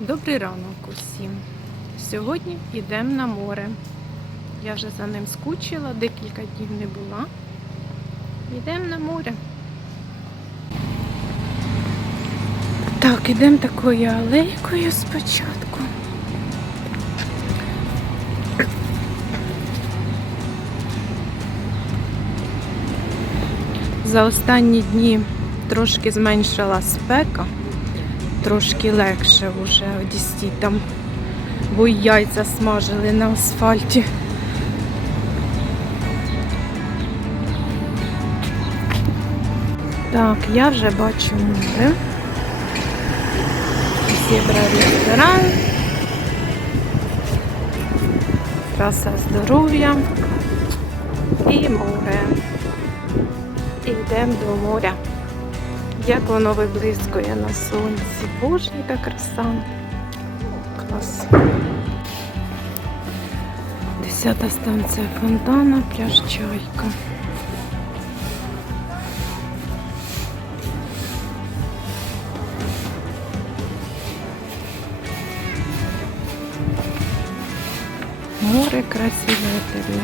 Добрий ранок усім. Сьогодні йдемо на море. Я вже за ним скучила, декілька днів не була. Йдемо на море. Так, ідемо такою алейкою спочатку. За останні дні трошки зменшила спека, трошки легше вже одістітам, бо яйця смажили на асфальті. Так, я вже бачу море. Зібра ресторан. Траса здоров'я і море. І йдемо до моря. Як воно виблискує на сонці. Боже, яка краса. Клас. Десята станція фонтана, пляж Чайка. Море красиве таке.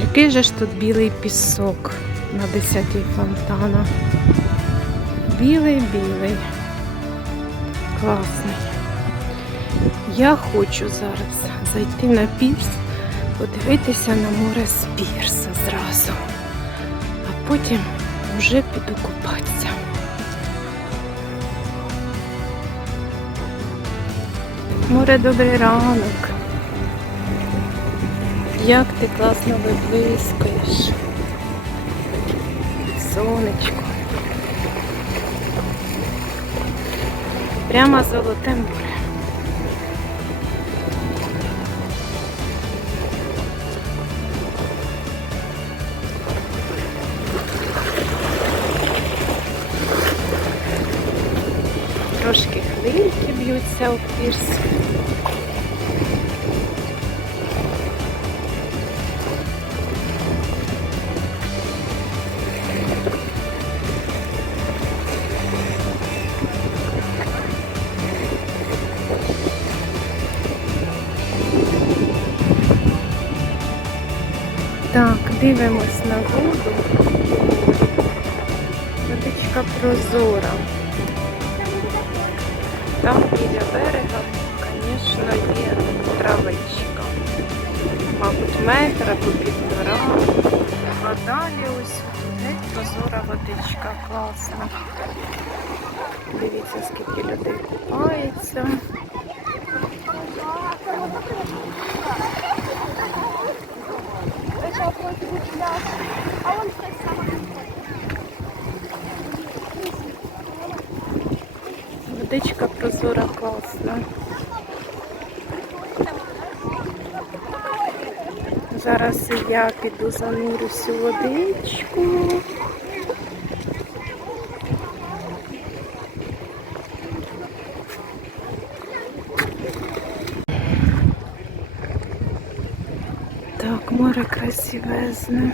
Який же ж тут білий пісок на 10 фонтана. Білий-білий. Класний. Я хочу зараз зайти на пірс, подивитися на море з пірса зразу. А потім вже піду купатися. Море, добрий ранок. Як ти класно виблискуєш. Сонечко. Прямо золоте море. Трошки хвильки б'ються у пірс. Дивимось на воду. Водичка прозора. Там біля берега, звісно, є травичка. Мабуть, метр або півтора. А далі ось геть прозора водичка, класна. Дивіться, скільки людей купається. Водичка прозора, класна. Зараз я піду занурюсь у водичку. Так, море красивезне.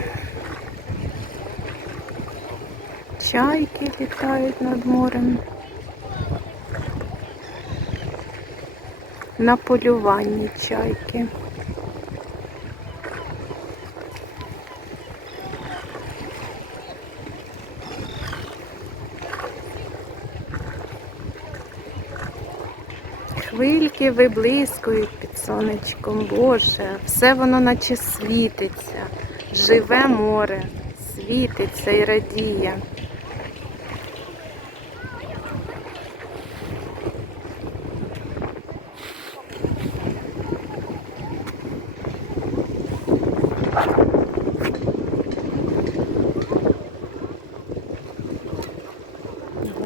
Чайки літають над морем. На полюванні чайки. Хвильки виблискують під сонечком, Боже, все воно наче світиться, живе море, світиться і радіє.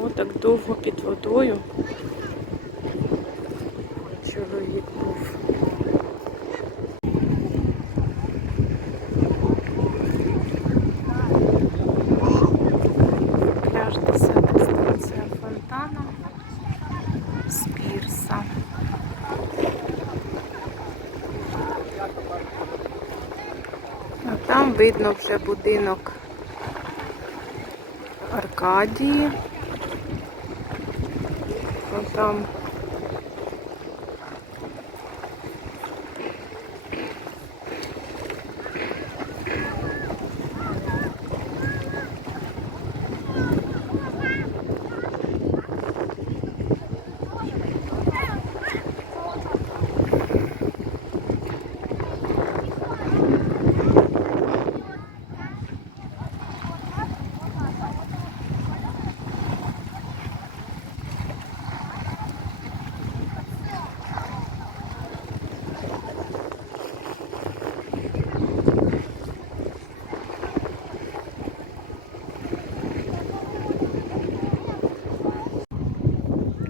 О, так довго під водою. Чоловік. Пляж 10 станція фонтана з пірса. А там видно вже будинок Аркадії. Там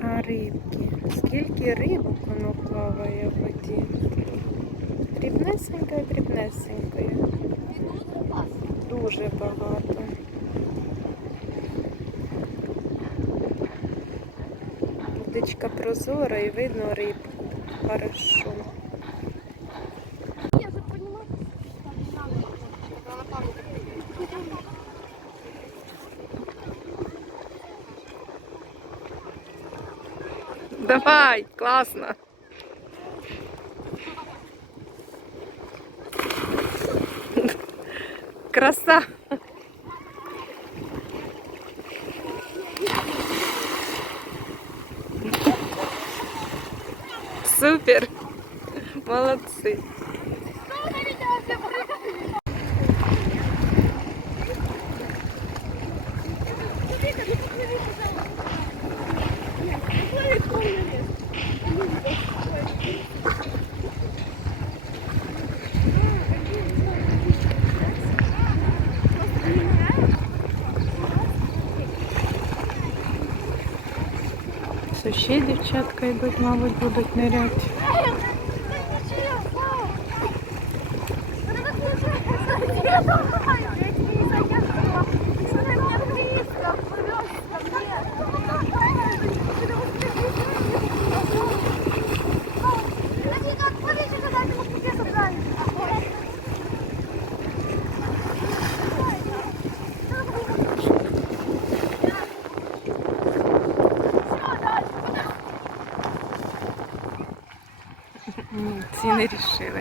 А рибки. Скільки рибок воно плаває в воді? Дрібнесенька, дрібнесенька. Дуже багато. Водичка прозора і видно рибку. Хорошо. Давай, класно. Краса. Супер. Молодцы. Ще дівчатка йдуть, мабуть, будуть ниряти. Ні, ці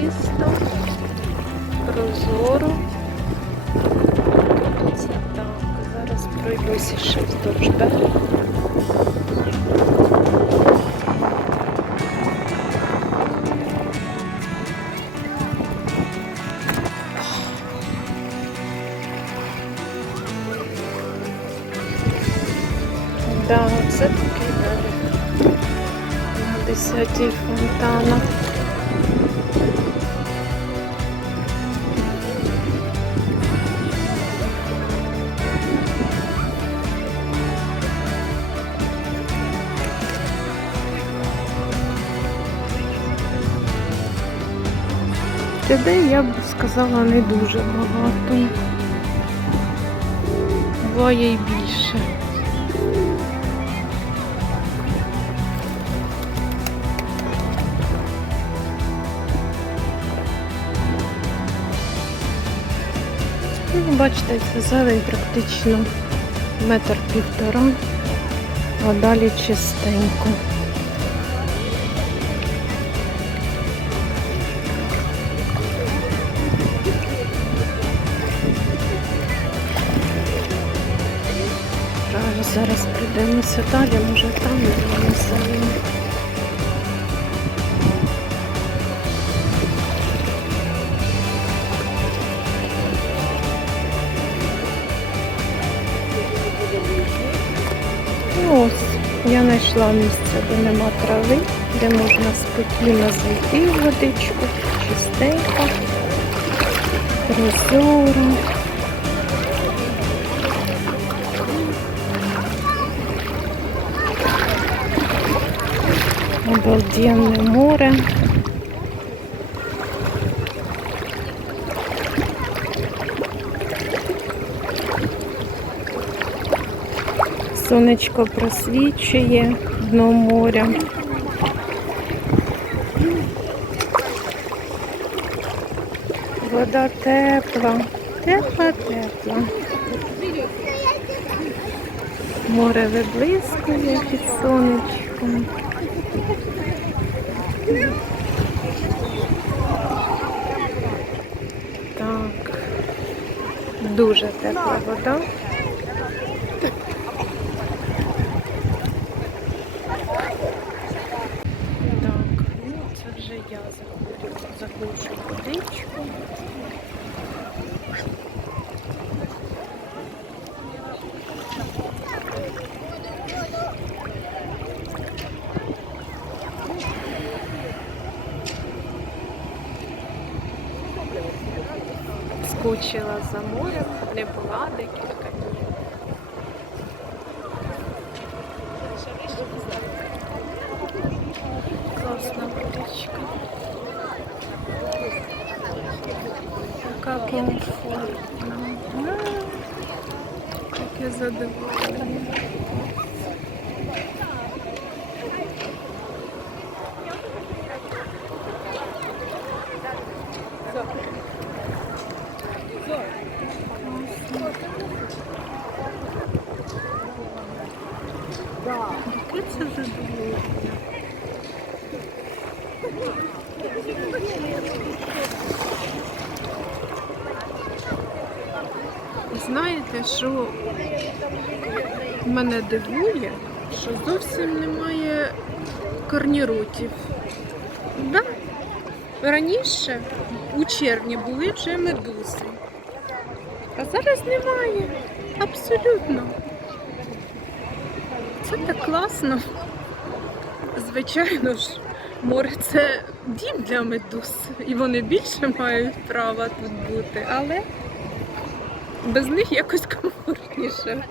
чисто, прозоро. Так. Зараз пройдуся ще вздовж берега. Людей, я б сказала, не дуже багато. Буває й більше. Ну, бачите, це зелень практично метр півтора, а далі чистенько. Дивимося далі, може там дивимося. Ну, ось, я знайшла місце, де нема трави, де можна спокійно зайти в водичку, чистенько, прозоро. Обалденне море. Сонечко просвічує дно моря. Вода тепла, тепла, тепла. Море виблискує під сонечком. Так, дуже тепла вода. Так, ну це вже я заходжу, заходжу в водичку. Скучила за морем, не була декілька днів. Класна водичка. Яка комфортна. Яке задоволення. Яке це задоволення. Знаєте, що мене дивує, що зовсім немає корніротів. Да? Раніше у червні були вже медузи, а зараз немає. Абсолютно. Це так класно. Звичайно ж, море це дім для медуз, і вони більше мають права тут бути, але без них якось комфортніше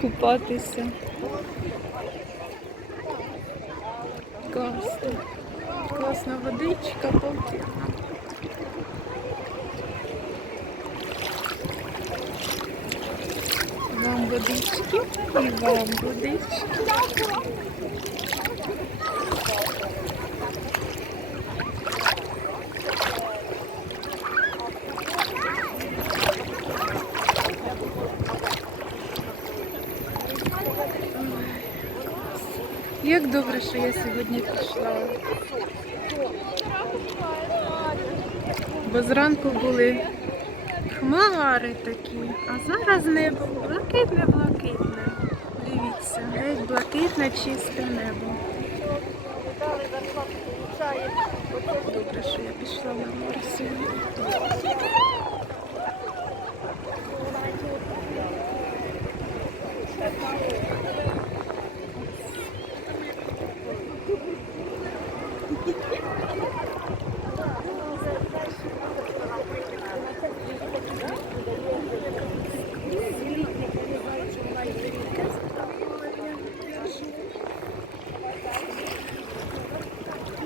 купатися. Класно. Класна водичка, полтірна. Вам водички і вам водички. Як добре, сьогодні пішла. Бо зранку були хмари такі, а зараз небо блакитне-блакитне. Дивіться, геть блакитне чисте небо. Добре, що я пішла на море сьогодні.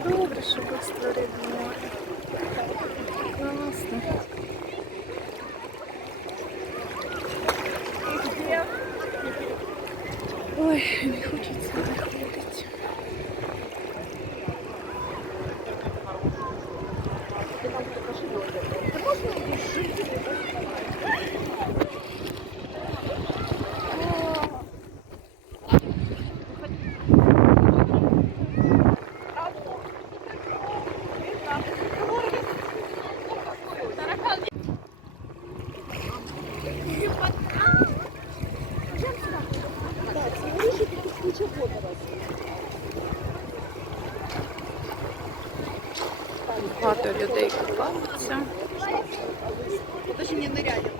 Добре, що Бог створив море. Класно. Ой, не хочеться виходити. Багато людей купаються. Даже не ныряли.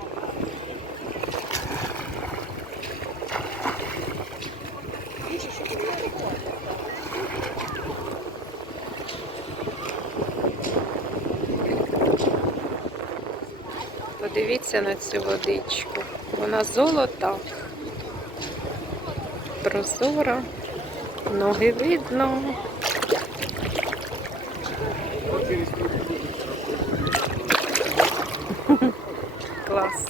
Подивіться на цю водичку. Вона золота. Прозора. Ноги видно. Клас.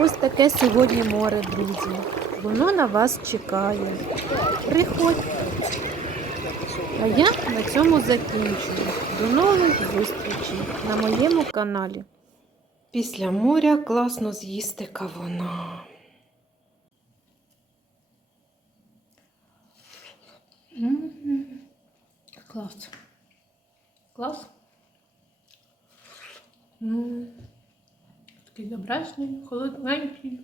Ось таке сьогодні море, друзі. Воно на вас чекає. Приходьте. А я на цьому закінчую. До нових зустрічей на моєму каналі. Після моря класно з'їсти кавуна. Клас. Клас. Такий добрачний, холодненький.